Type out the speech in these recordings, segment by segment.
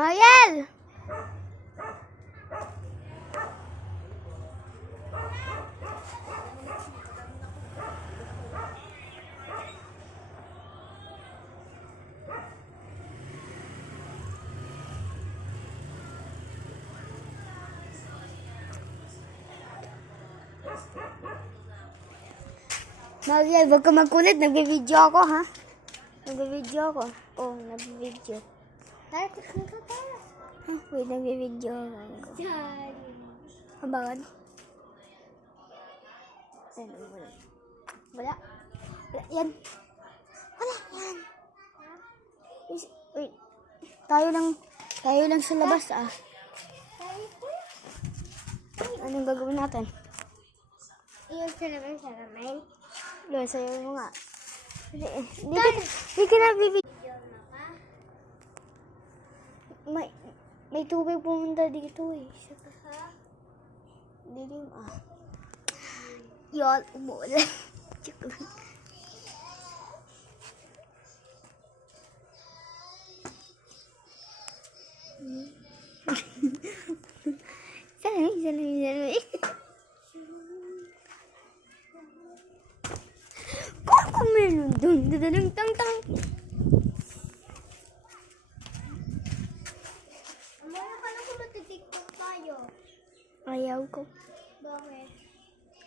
Mariel! Mariel, wag ka magkulit. Nagbe-video ako, ha? Nagbe-video ako. Oo, nagbe-video. Wait, nagbe-video ako. Habangan. Wala. Wala. Yan. Wala. Yan. Wait. Tayo lang sa labas, ah. Anong gagawin natin? Yung salamin. Yan, sayo mo nga. Hindi ka na bibigyan. May tubig pumunta dito eh. Dilim ah. Yan, umuulan. Joke lang. Salamin. Kung meron dun, dadalong tang. Amaya ka na kung matitiktok tayo. Ayaw ko. Bakit?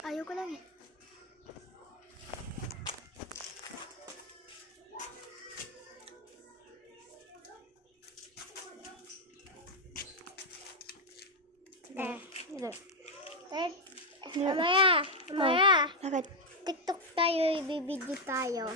Ayaw ko lang eh. Amaya. Bakit? TikTok tayo, ibibidyo tayo.